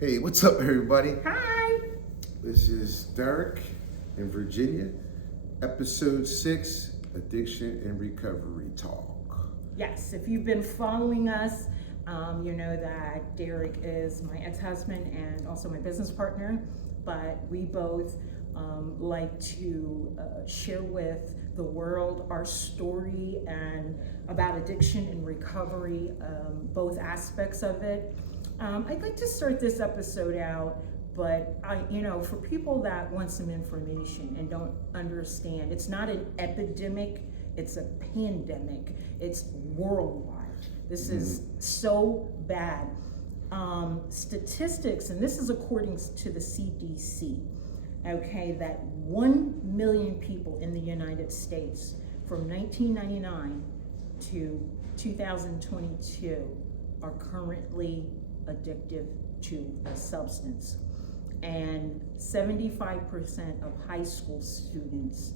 Hey, what's up, everybody? Hi. This is Derek in Virginia, episode 6, Addiction and Recovery Talk. Yes, if you've been following us, you know that Derek is my ex-husband and also my business partner, but we both like to share with the world our story and about addiction and recovery, both aspects of it. I'd like to start this episode out, but for people that want some information and don't understand, it's not an epidemic, it's a pandemic. It's worldwide. This is so bad. Statistics, and this is according to the CDC, okay, that 1 million people in the United States from 1999 to 2022 are currently addicted to a substance. And 75% of high school students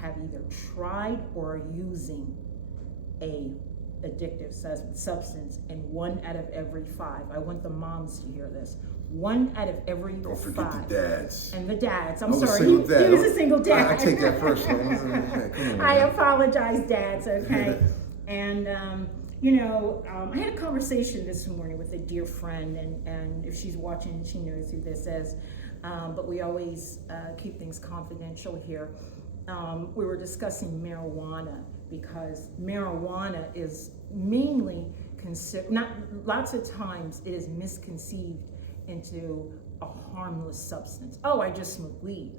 have either tried or are using a addictive substance, and 1 out of every 5. I want the moms to hear this. 1 out of every 5. Don't forget the dads. And the dads. I'm I was a sorry. single dad. He was a single dad. I take that personal. Come on, I man. apologize, dads, okay? And, I had a conversation this morning with a dear friend, and if she's watching, she knows who this is. But we always keep things confidential here. We were discussing marijuana because marijuana is mainly lots of times it is misconceived into a harmless substance. Oh, I just smoke weed.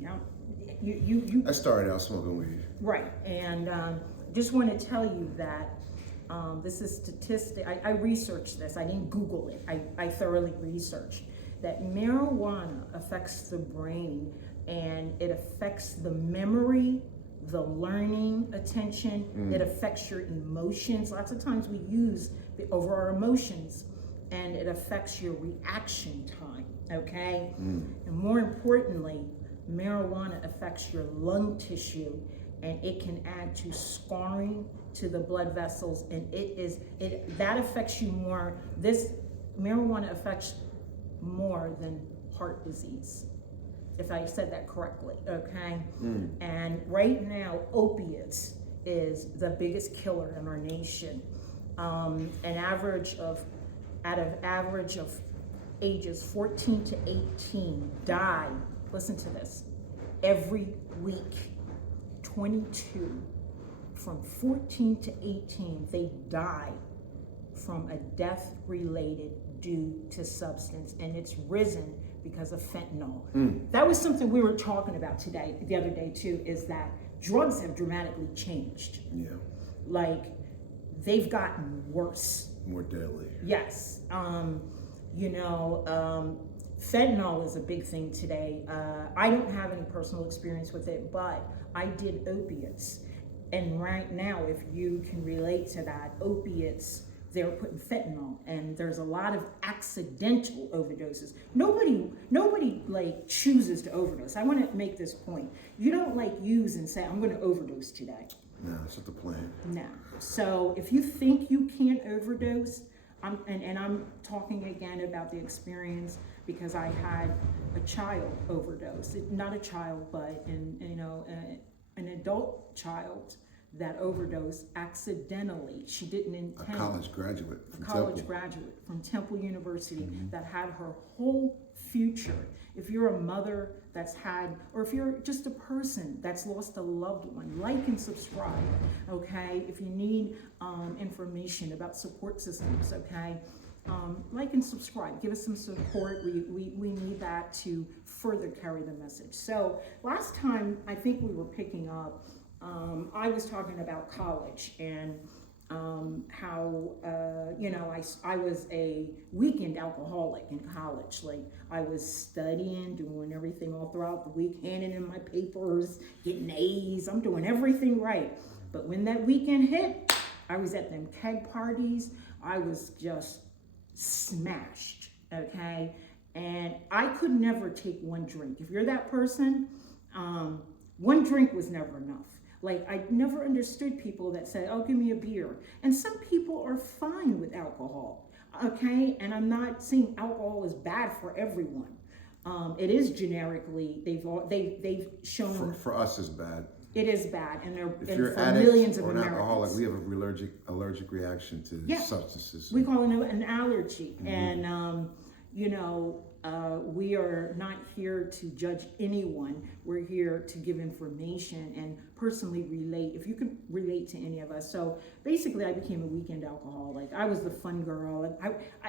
Now, you I started out smoking weed. right, and just want to tell you that this is statistic. I researched this. I didn't Google it. I thoroughly researched that marijuana affects the brain, and it affects the memory, the learning, attention. It affects your emotions. Lots of times we use over our emotions, and it affects your reaction time, okay? And more importantly, marijuana affects your lung tissue, and it can add to scarring to the blood vessels, and that affects you more. This marijuana affects more than heart disease, if I said that correctly, okay? And right now, opiates is the biggest killer in our nation. An average of ages 14 to 18 die, listen to this, every week. 22 from 14 to 18, they die from a death related due to substance, and it's risen because of fentanyl. That was something we were talking about the other day too, is that drugs have dramatically changed. Yeah. Like, they've gotten worse. More deadly. Yes. Fentanyl is a big thing today. I don't have any personal experience with it, but I did opiates. And right now, if you can relate to that, opiates, they're putting fentanyl, and there's a lot of accidental overdoses. Nobody like chooses to overdose. I want to make this point. You don't like use and say, I'm going to overdose today. No, it's not the plan. No. So if you think you can't overdose, I'm talking again about the experience because I had a child overdose. Not a child, but an adult child that overdosed accidentally. She didn't intend. A college graduate from Graduate from Temple University that had her whole future. If you're a mother that's had, or if you're just a person that's lost a loved one, like and subscribe, okay? If you need information about support systems, okay? Like and subscribe. Give us some support. We need that to further carry the message. So last time, I think we were picking up, I was talking about college and how I was a weekend alcoholic in college. Like, I was studying, doing everything all throughout the week, handing in my papers, getting A's. I'm doing everything right. But when that weekend hit, I was at them keg parties. I was just smashed, okay? And I could never take one drink. If you're that person, one drink was never enough. Like, I never understood people that said, oh, give me a beer. And some people are fine with alcohol. Okay, and I'm not saying alcohol is bad for everyone. It is generically they've shown For us, it's bad. it is bad, and If and you're for an addict millions of or an alcoholic, Americans. we have a allergic reaction to Yeah. substances. We call it an allergy, and we are not here to judge anyone. We're here to give information and personally relate. If you can relate to any of us, so basically, I became a weekend alcoholic. I was the fun girl, and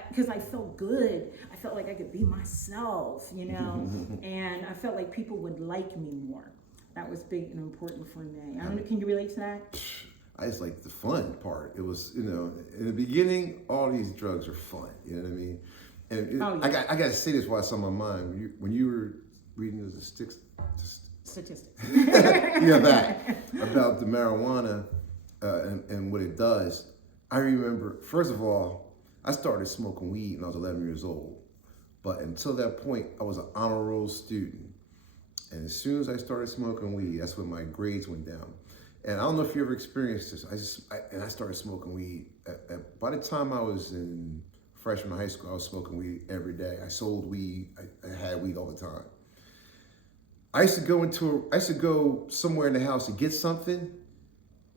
because I felt good. I felt like I could be myself, and I felt like people would like me more. That was big and important for me. I don't know. Can you relate to that? I just like the fun part. It was, in the beginning, all these drugs are fun. You know what I mean? And Oh, yeah. I got to say this while it's on my mind. When you were reading the Statistics. that about the marijuana and what it does, I remember. First of all, I started smoking weed when I was 11 years old, but until that point, I was an honor roll student. And as soon as I started smoking weed, that's when my grades went down. And I don't know if you ever experienced this. I started smoking weed. By the time I was in freshman high school, I was smoking weed every day. I sold weed. I had weed all the time. I used to go somewhere in the house to get something,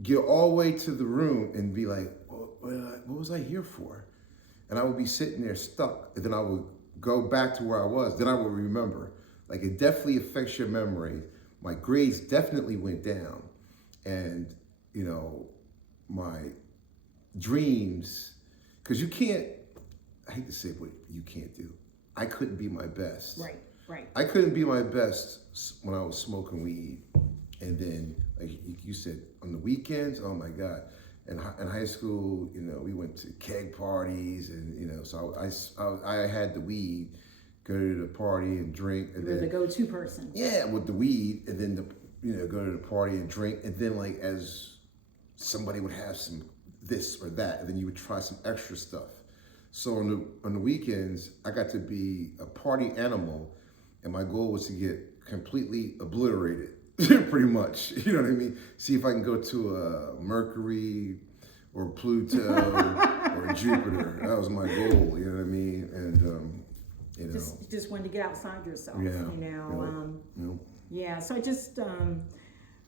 get all the way to the room and be like, what was I here for? And I would be sitting there stuck. And then I would go back to where I was. Then I would remember. Like, it definitely affects your memory. My grades definitely went down. And, my dreams, because you can't, I hate to say what you can't do. I couldn't be my best. Right. I couldn't be my best when I was smoking weed. And then, like you said, on the weekends, oh my God. In high school, we went to keg parties and, so I had the weed, go to the party and drink. And You were the go-to person. Yeah, with the weed, and then go to the party and drink, and then like as somebody would have some this or that, and then you would try some extra stuff. So on the weekends, I got to be a party animal, and my goal was to get completely obliterated, pretty much. You know what I mean? See if I can go to a Mercury or Pluto or Jupiter. That was my goal. You know what I mean? And Just wanted to get outside yourself. Yeah. Yeah. So I just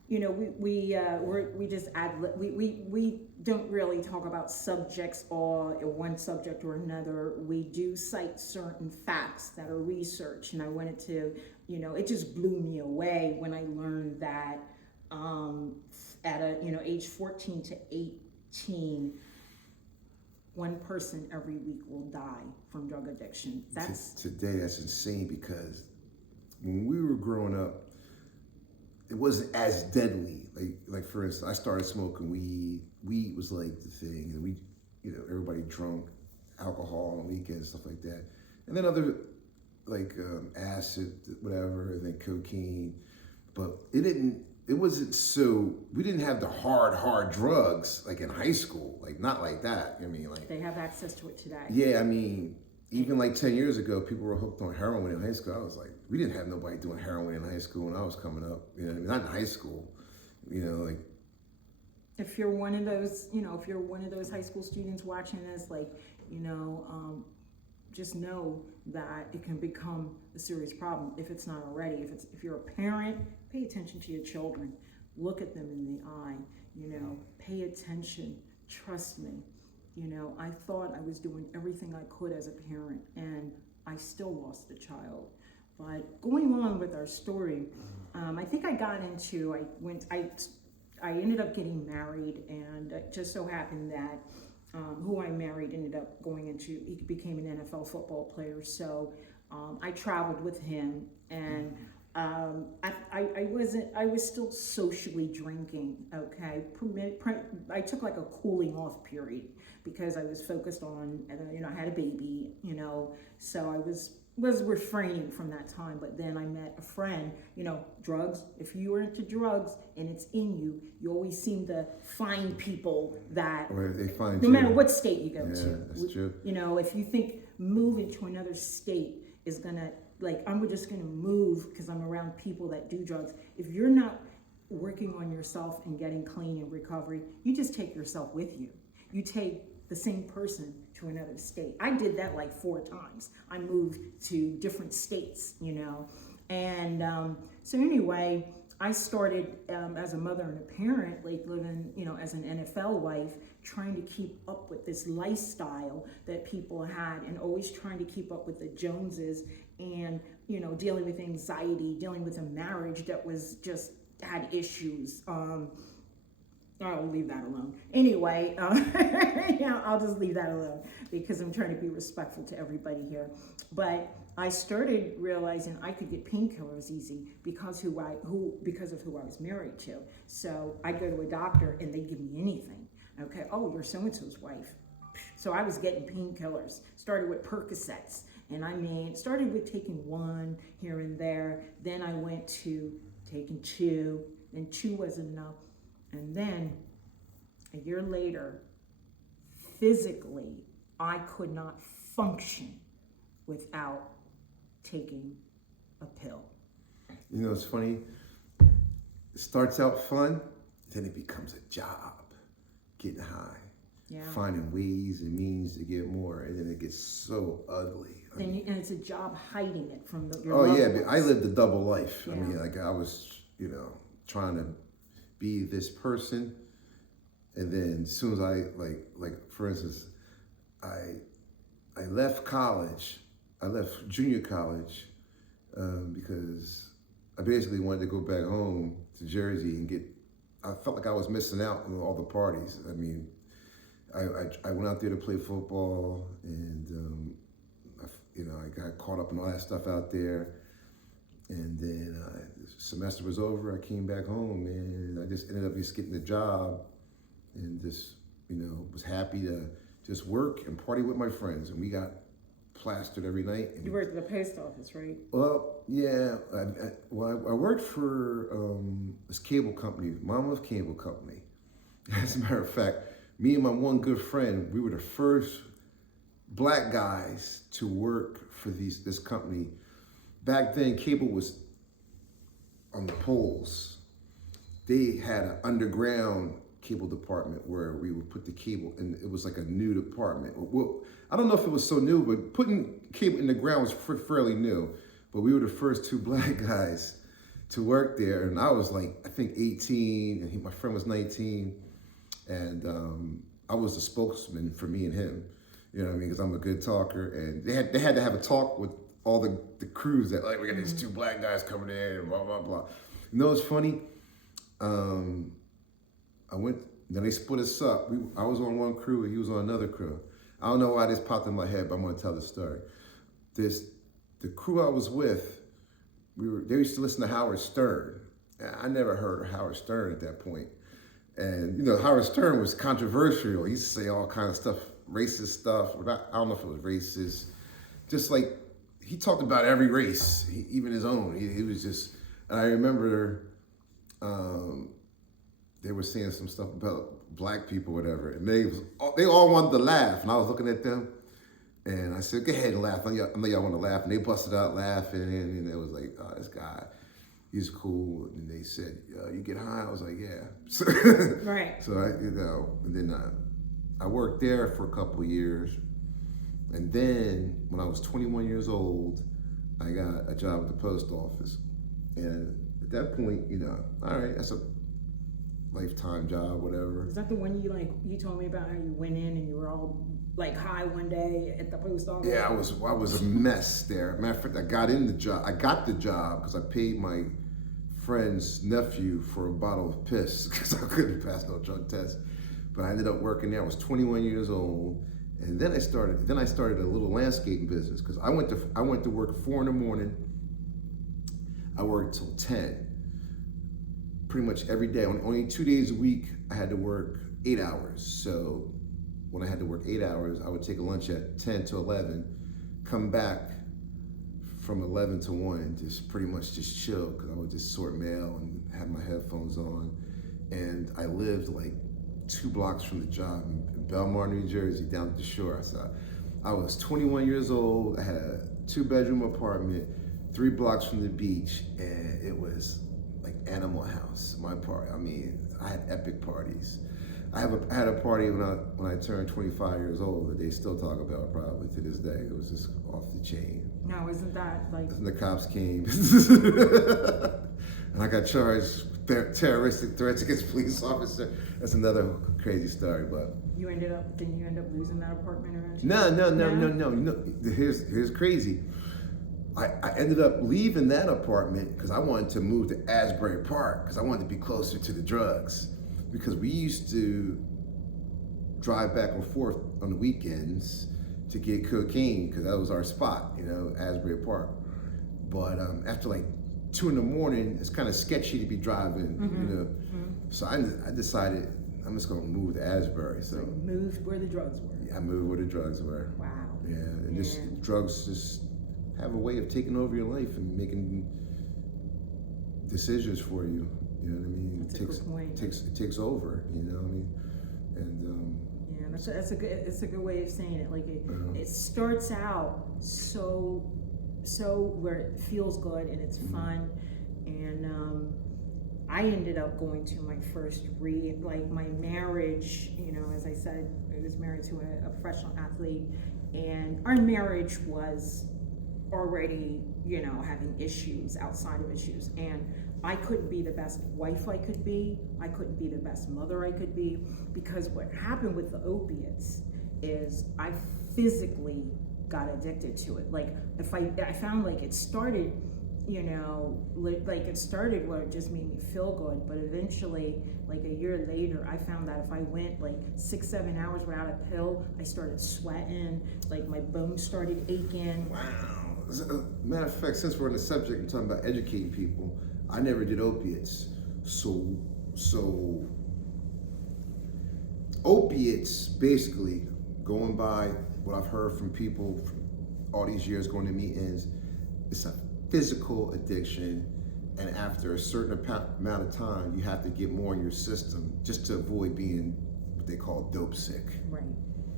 we just we don't really talk about subjects or one subject or another. We do cite certain facts that are research, and I wanted to, it just blew me away when I learned that at age 14 to 18, one person every week will die from drug addiction. Today that's insane, because when we were growing up, it wasn't as deadly. Like for instance, I started smoking weed. Weed was like the thing, and everybody drunk, alcohol on the weekends, stuff like that. And then other like acid, whatever, and then cocaine. But it wasn't so, we didn't have the hard drugs like in high school, like not like that. I mean, like they have access to it today. Yeah, I mean, even like 10 years ago, people were hooked on heroin in high school. I was like, we didn't have nobody doing heroin in high school when I was coming up. Not in high school. Like. If you're one of those, if you're one of those high school students watching this, like, just know that it can become a serious problem if it's not already. If you're a parent, pay attention to your children. Look at them in the eye. Pay attention. Trust me. I thought I was doing everything I could as a parent, and I still lost a child. But going on with our story, I think I ended up getting married, and it just so happened that who I married ended up he became an NFL football player. So I traveled with him, and I was still socially drinking. Okay, I took like a cooling off period because I was focused on, I had a baby, so I was refraining from that time. But then I met a friend. Drugs, if you are into drugs and it's in you, you always seem to find people that, or they find no matter what state you go to. That's true. If you think moving to another state is gonna, like, I'm just gonna move because I'm around people that do drugs. If you're not working on yourself and getting clean and recovery, you just take yourself with you. You take the same person to another state. I did that like 4 times. I moved to different states, you know. And so anyway, I started as a mother and a parent, like living, you know, as an NFL wife, trying to keep up with this lifestyle that people had, and always trying to keep up with the Joneses, and, you know, dealing with anxiety, dealing with a marriage that was just had issues. I'll leave that alone. Anyway, yeah, I'll just leave that alone because I'm trying to be respectful to everybody here. But I started realizing I could get painkillers easy because of who I was married to. So I'd go to a doctor and they'd give me anything. Okay, oh, you're so-and-so's wife. So I was getting painkillers. Started with Percocets. And I mean, started with taking 1 here and there. Then I went to taking 2. Then 2 wasn't enough. And then a year later, physically, I could not function without taking a pill. You know, it's funny. It starts out fun, then it becomes a job, getting high, finding ways and means to get more, and then it gets so ugly. And it's a job hiding it from your Oh loved yeah, ones. but I lived a double life. Yeah. I mean, like I was, you know, trying to be this person, and then as soon as I like for instance, I left college. I left junior college because I basically wanted to go back home to Jersey and get. I felt like I was missing out on all the parties. I mean, I went out there to play football, and you know, I got caught up in all that stuff out there. And then the semester was over. I came back home, and I just ended up just getting a job, and just, you know, was happy to just work and party with my friends. And we got plastered every night. And, You worked at the post office, right? well, yeah. I worked for this cable company, Monmouth Cable Company. As a matter of fact, me and my one good friend, we were the first black guys to work for this company. Back then, cable was on the poles. They had an underground cable department where we would put the cable, and it was like a new department. Well, I don't know if it was so new, but putting cable in the ground was fairly new. But we were the first 2 black guys to work there, and I was like, I think 18, and my friend was 19, and I was the spokesman for me and him. You know what I mean? Because I'm a good talker, and they had to have a talk with all the crews that, like, we got these 2 black guys coming in, and blah, blah, blah. You know what's funny? Then they split us up. I was on one crew, and he was on another crew. I don't know why this popped in my head, but I'm gonna tell the story. The crew I was with, they used to listen to Howard Stern. I never heard of Howard Stern at that point. And, you know, Howard Stern was controversial. He used to say all kinds of stuff, racist stuff. I don't know if it was racist. Just like, he talked about every race, even his own. He was just, and I remember they were saying some stuff about black people, whatever, and they all wanted to laugh, and I was looking at them, and I said, go ahead and laugh. I know y'all want to laugh, and they busted out laughing, and it was like, oh, this guy, he's cool. And they said, you get high? I was like, yeah. Right. So and then I worked there for a couple of years. And then when I was 21 years old, I got a job at the post office. And at that point, you know, all right, that's a lifetime job, whatever. Is that the one you told me about how you went in and you were all like high one day at the post office? Yeah, I was a mess there. Matter of fact, I got the job because I paid my friend's nephew for a bottle of piss because I couldn't pass no drug test. But I ended up working there. I was 21 years old. And then I started a little landscaping business because I went to work 4 in the morning. I worked till 10. Pretty much every day. Only 2 days a week I had to work 8 hours. So when I had to work 8 hours, I would take a lunch at 10 to 11, come back from 11 to 1, just pretty much just chill because I would just sort mail and have my headphones on. And I lived like 2 blocks from the job in Belmar, New Jersey, down at the shore. So I was 21 years old. I had a 2-bedroom apartment, 3 blocks from the beach, and it was like Animal House, my party. I mean, I had epic parties. I had a party when I turned 25 years old that they still talk about probably to this day. It was just off the chain. No, isn't that like? And the cops came, and I got charged with terroristic threats against police officer. That's another crazy story, but. Didn't you end up losing that apartment eventually? No. Here's crazy. I ended up leaving that apartment because I wanted to move to Asbury Park because I wanted to be closer to the drugs. Because we used to drive back and forth on the weekends to get cocaine because that was our spot, Asbury Park. But after like 2 a.m, it's kind of sketchy to be driving, So I decided I'm just gonna move to Asbury. So moved where the drugs were. I moved where the drugs were. Wow. Yeah, and just drugs just have a way of taking over your life and making decisions for you. You know what I mean? That's a good point. It takes over. You know what I mean? And yeah, that's a good way of saying it. Like it starts out so where it feels good and it's fun, and I ended up going to my first my marriage, as I said, I was married to a professional athlete, and our marriage was already, having issues outside of issues, and I couldn't be the best wife I could be. I couldn't be the best mother I could be, because what happened with the opiates is I physically got addicted to it. Like I found like it started, like it started where it just made me feel good, but eventually, like a year later, I found that if I went like 6-7 hours without a pill, I started sweating, like my bones started aching. wow. Matter of fact, since we're on the subject and talking about educating people, I never did opiates. So opiates, basically, going by what I've heard from people from all these years going to meetings, it's a physical addiction, and after a certain amount of time, you have to get more in your system just to avoid being what they call dope sick. Right.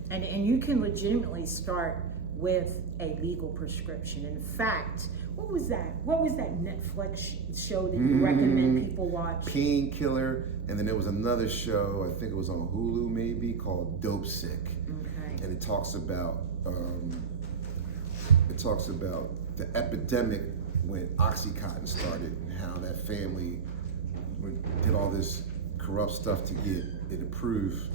And you can legitimately start with a legal prescription. In fact, what was that Netflix show that you recommend people watch? Painkiller, and then there was another show, I think it was on Hulu maybe, called Dope Sick. Okay. And it talks about the epidemic when OxyContin started and how that family did all this corrupt stuff to get it approved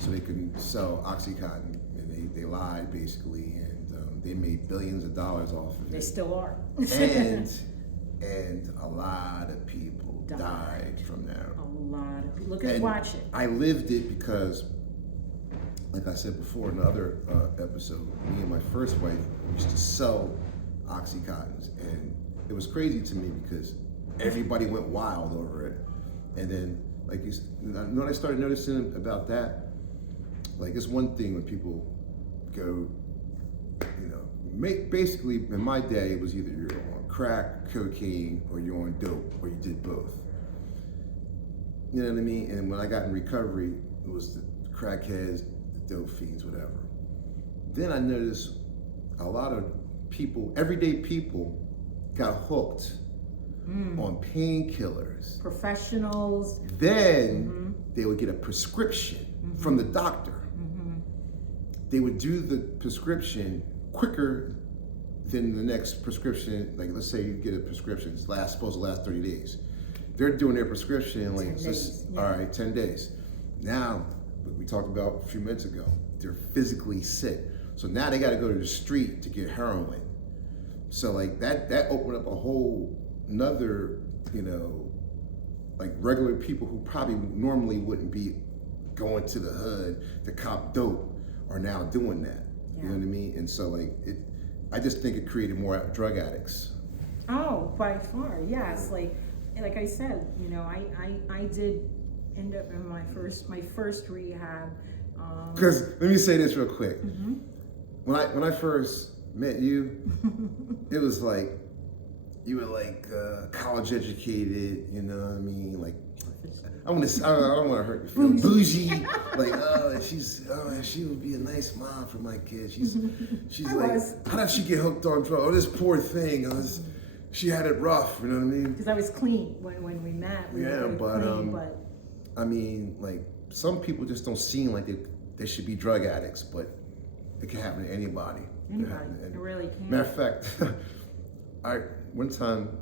so they can sell OxyContin, and they lied basically, and they made billions of dollars off of it. They still are. and a lot of people died from that. A lot of people. Watch it. I lived it because, like I said before in the other episode, me and my first wife used to sell OxyContins, and it was crazy to me because everybody went wild over it. And then, like you know what I started noticing about that? Like, it's one thing when people go, basically in my day, it was either you're on crack, cocaine, or you're on dope, or you did both. You know what I mean? And when I got in recovery, it was the crackheads, the dope fiends, whatever. Then I noticed a lot of people, everyday people, got hooked on painkillers. Professionals. Then they would get a prescription from the doctor. They would do the prescription quicker than the next prescription. Like, let's say you get a prescription, it's supposed to last 30 days. They're doing their prescription in like, 10 days. Yeah. all right, 10 days. Now, what we talked about a few minutes ago, they're physically sick. So now they got to go to the street to get heroin. So like that opened up a whole another, like regular people who probably normally wouldn't be going to the hood to cop dope are now doing that. Yeah. You know what I mean? And so like I just think it created more drug addicts. Oh, by far, yes. Like I said, I did end up in my first rehab. Because let me say this real quick. When I first met you, it was like you were like college educated. You know what I mean? Like I don't want to hurt your feelings. Bougie, like she would be a nice mom for my kids. She's like, how did she get hooked on drugs? Oh, this poor thing. She had it rough. You know what I mean? Because I was clean when we met. But I mean, like some people just don't seem like they should be drug addicts, but it can happen to anybody. Anybody, it really can. Matter of fact, one time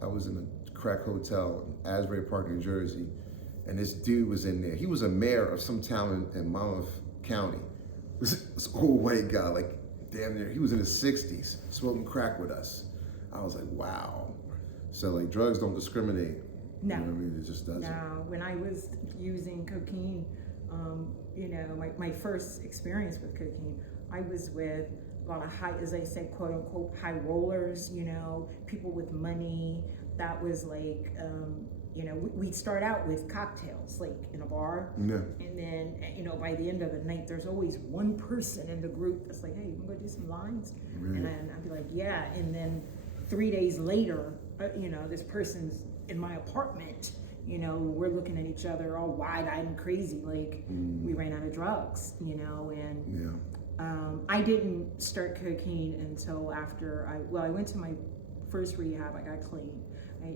I was in a crack hotel in Asbury Park, New Jersey, and this dude was in there. He was a mayor of some town in Monmouth County. This old white guy, like damn near, he was in his 60s, smoking crack with us. I was like, wow. So like drugs don't discriminate. No. You know what I mean? It just doesn't. No, when I was using cocaine, you know, my first experience with cocaine, I was with a lot of high, as I say, quote unquote, high rollers, you know, people with money. That was like, you know, we'd start out with cocktails, like in a bar. Yeah. And then, you know, by the end of the night, there's always one person in the group that's like, hey, you wanna go do some lines? Right. And then I'd be like, yeah. And then 3 days later, you know, this person's in my apartment, you know, we're looking at each other all wide-eyed and crazy, like we ran out of drugs, you know, and Yeah. I didn't start cocaine until after I went to my first rehab. I got clean.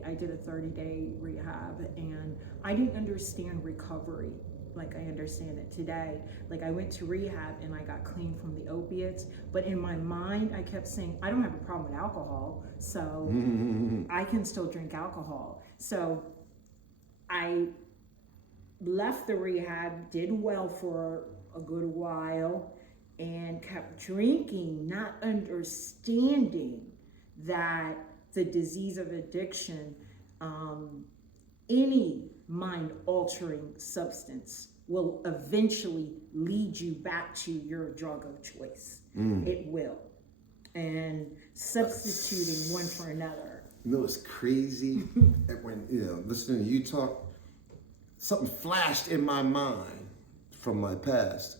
I did a 30-day rehab, and I didn't understand recovery like I understand it today. Like I went to rehab and I got clean from the opiates, but in my mind I kept saying, I don't have a problem with alcohol, so I can still drink alcohol. So I left the rehab, did well for a good while, and kept drinking, not understanding that the disease of addiction, any mind-altering substance will eventually lead you back to your drug of choice. It will. And substituting one for another. You know, it's crazy. When, you know, listening to you talk, something flashed in my mind from my past.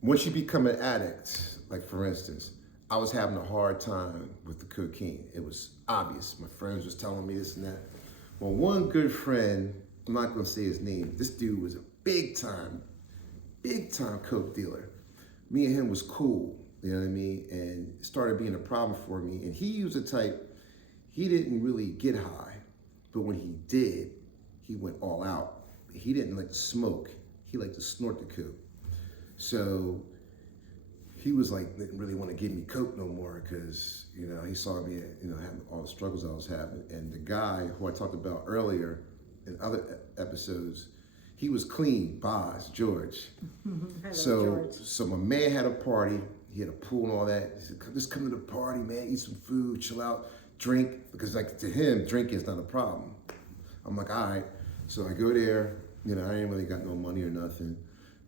Once you become an addict, like for instance, I was having a hard time with the cocaine. It was obvious. My friends was telling me this and that. Well, one good friend, I'm not gonna say his name, this dude was a big time coke dealer. Me and him was cool, you know what I mean? And it started being a problem for me. And he was the type, he didn't really get high, but when he did, he went all out. He didn't like to smoke, he liked to snort the coke. So he was like, didn't really want to give me coke no more because, you know, he saw me, you know, having all the struggles I was having. And the guy who I talked about earlier in other episodes, he was clean, Boz, George. So my man had a party, he had a pool and all that. He said, just come to the party, man, eat some food, chill out, drink. Because like to him, drinking is not a problem. I'm like, all right. So I go there, you know, I ain't really got no money or nothing.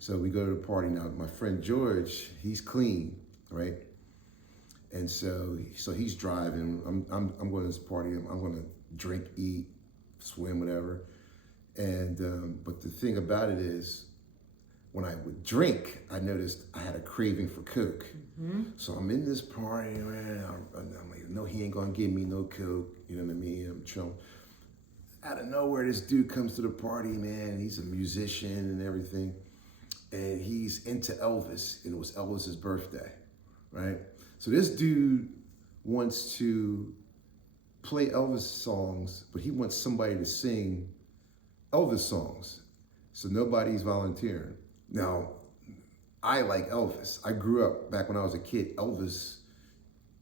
So we go to the party now. My friend George, he's clean, right? And so he's driving. I'm going to this party. I'm going to drink, eat, swim, whatever. And but the thing about it is, when I would drink, I noticed I had a craving for coke. So I'm in this party, man. I'm like, no, he ain't gonna give me no coke. You know what I mean? I'm chilling. Out of nowhere, this dude comes to the party, man. He's a musician and everything. And he's into Elvis, and it was Elvis's birthday, right? So this dude wants to play Elvis songs, but he wants somebody to sing Elvis songs. So nobody's volunteering. Now, I like Elvis. I grew up, back when I was a kid, Elvis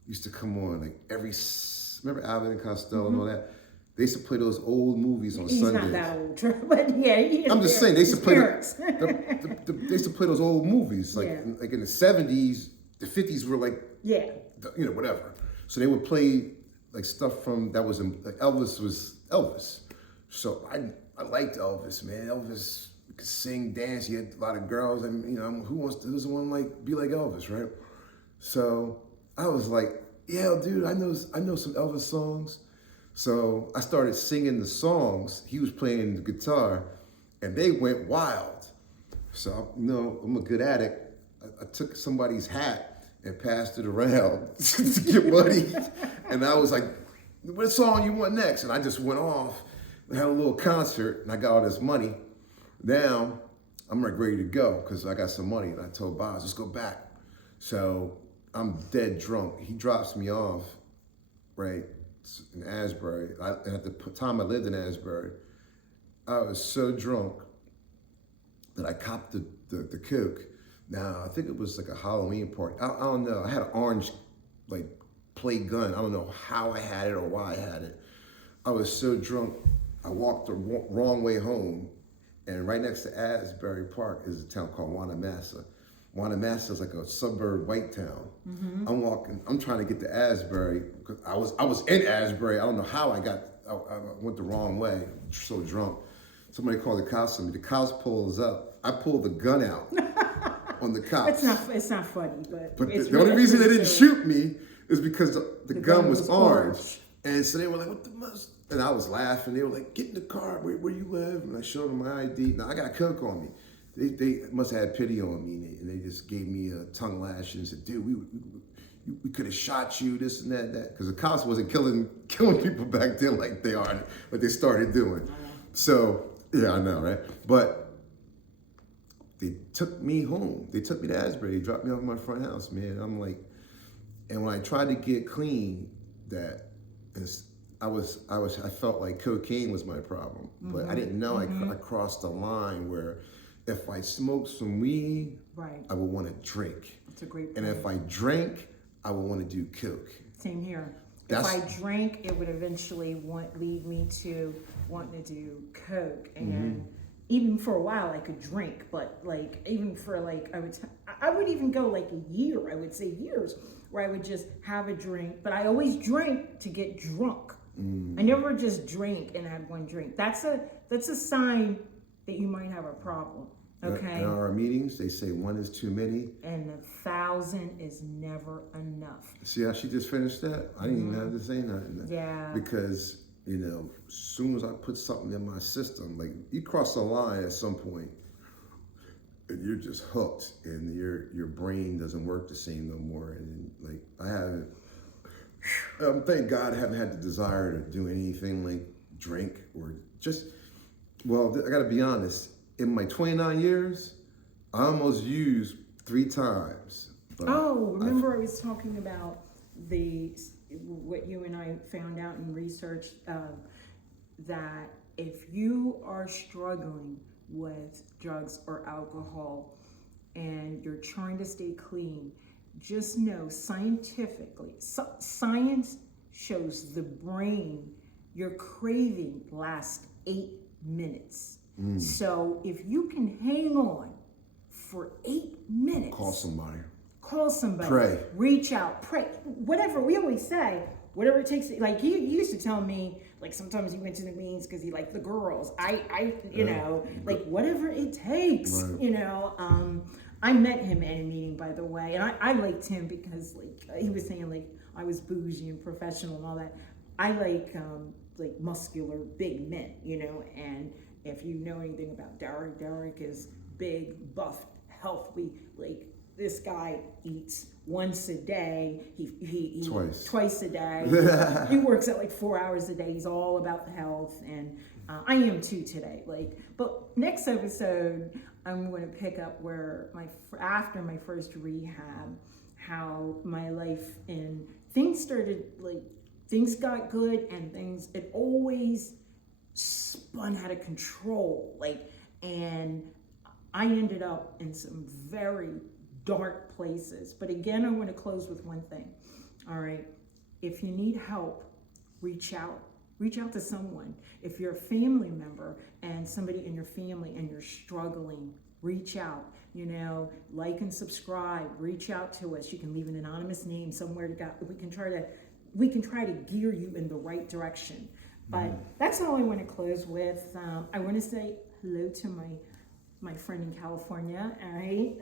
used to come on like remember Abbott and Costello and all that? They used to play those old movies on He's Sundays. not that old, but yeah, he is. I'm just saying, they used to play they they used to play those old movies, like like in the 70s, the 50s were like, you know, whatever. So they would play like stuff from that was like Elvis was Elvis. So I liked Elvis, man. Elvis could sing, dance. He had a lot of girls, and you know, who doesn't want to like be like Elvis, right? So I was like, yeah, dude, I know some Elvis songs. So I started singing the songs. He was playing the guitar, and they went wild. So, you know, I'm a good addict. I took somebody's hat and passed it around to get money. And I was like, what song you want next? And I just went off and had a little concert, and I got all this money. Now, I'm like ready to go because I got some money. And I told Boz, let's go back. So I'm dead drunk. He drops me off, right? In Asbury. And at the time I lived in Asbury, I was so drunk. that I copped the Coke. Now, I think it was like a Halloween party. I don't know. I had an orange, like, play gun. I don't know how I had it or why I had it. I was so drunk, I walked the wrong way home. And right next to Asbury Park is a town called Wanamassa. Wanamassa is like a suburb white town. I'm trying to get to Asbury because I was in Asbury. I don't know how I went the wrong way, so drunk. Somebody called the cops on me. The cops pulls up. I pulled the gun out on the cops. It's not funny, but the only reason they didn't shoot me is because the gun was orange. And so they were like, what the must? And I was laughing. They were like, get in the car, where you live? And I showed them my ID. Now, I got Coke on me. They must have had pity on me, and they just gave me a tongue lash and said, dude, we could have shot you, this and that. Because the cops wasn't killing people back then like they started doing. So, yeah, I know, right? But they took me home. They took me to Asbury. They dropped me off at my front house, man. I'm like, and when I tried to get clean, I felt like cocaine was my problem, but I didn't know I crossed the line where if I smoked some weed, right, I would want to drink. That's a great point. And if I drank, I would want to do Coke. Same here. If I drank, it would eventually lead me to wanting to do Coke. And even for a while, I could drink, but like even for like I would even go like a year. I would say years where I would just have a drink, but I always drank to get drunk. I never just drank and had one drink. That's a sign that you might have a problem. Okay. In our meetings, they say one is too many. And 1,000 is never enough. See how she just finished that? I didn't even have to say nothing. Yeah. Because, as soon as I put something in my system, like you cross a line at some point, and you're just hooked, and your brain doesn't work the same no more. And like I haven't, thank God, I haven't had the desire to do anything like drink or just. Well, I got to be honest. In my 29 years, I almost used 3 times. Remember I was talking about what you and I found out in research, that if you are struggling with drugs or alcohol and you're trying to stay clean, just know scientifically, science shows the brain, your craving lasts 8 minutes. So if you can hang on for 8 minutes. Call somebody. Pray. Reach out. Pray. Whatever. We always say, whatever it takes. Like he used to tell me, like sometimes he went to the meetings because he liked the girls. Like whatever it takes, right. I met him at a meeting, by the way. And I liked him because like he was saying like I was bougie and professional and all that. I like muscular big men, and if you know anything about Derek is big, buff, healthy. Like this guy eats once a day. He twice a day. He works out like 4 hours a day. He's all about the health, and I am too today. But next episode, I'm going to pick up where after my first rehab, how my life and things started things got good and it always spun out of control. And I ended up in some very dark places. But again, I want to close with one thing. All right. If you need help, reach out. Reach out to someone. If you're a family member and somebody in your family and you're struggling, reach out. Like and subscribe. Reach out to us. You can leave an anonymous name somewhere. We can try to gear you in the right direction. But that's all I want to close with. I want to say hello to my friend in California. All right,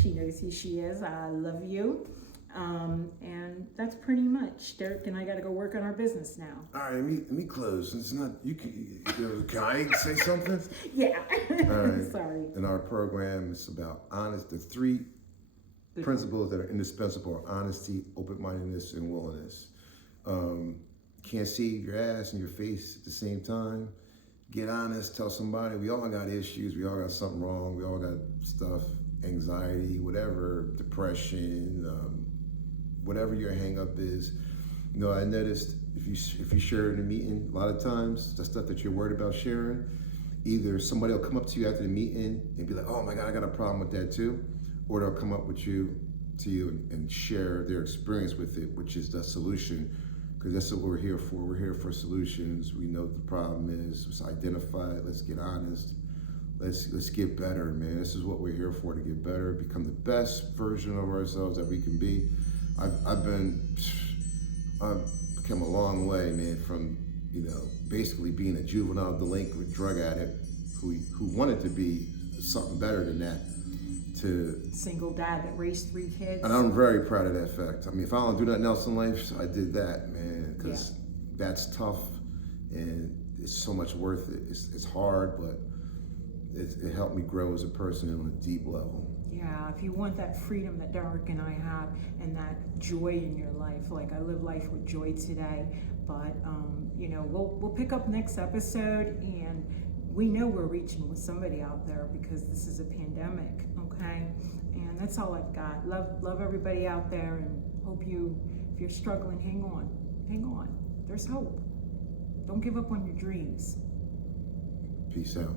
she knows who she is. I love you. And that's pretty much. Derek and I got to go work on our business now. All right, let me close. It's not you. Can I say something? Yeah. All right. Sorry. In our program, it's about the 3 principles that are indispensable: are honesty, open-mindedness, and willingness. Can't see your ass and your face at the same time. Get honest, tell somebody. We all got issues. We all got something wrong. We all got stuff, anxiety, whatever, depression, whatever your hang up is. I noticed if you share in a meeting, a lot of times the stuff that you're worried about sharing, either somebody will come up to you after the meeting and be like, "Oh my God, I got a problem with that too," or they'll come up with you and share their experience with it, which is the solution. Because that's what we're here for. We're here for solutions. We know what the problem is. Let's identify it. Let's get honest. Let's get better, man. This is what we're here for, to get better, become the best version of ourselves that we can be. I've come a long way, man, from, basically being a juvenile delinquent drug addict who wanted to be something better than that, to Single dad that raised 3 kids. and I'm very proud of that fact. I mean, if I don't do nothing else in life, I did that, man, because that's tough and it's so much worth it. It's hard, but it helped me grow as a person on a deep level. Yeah, if you want that freedom that Derek and I have and that joy in your life, like I live life with joy today, but we'll pick up next episode, and we know we're reaching with somebody out there because this is a pandemic, okay? And that's all I've got. Love everybody out there, and hope if you're struggling, hang on. There's hope. Don't give up on your dreams. Peace out.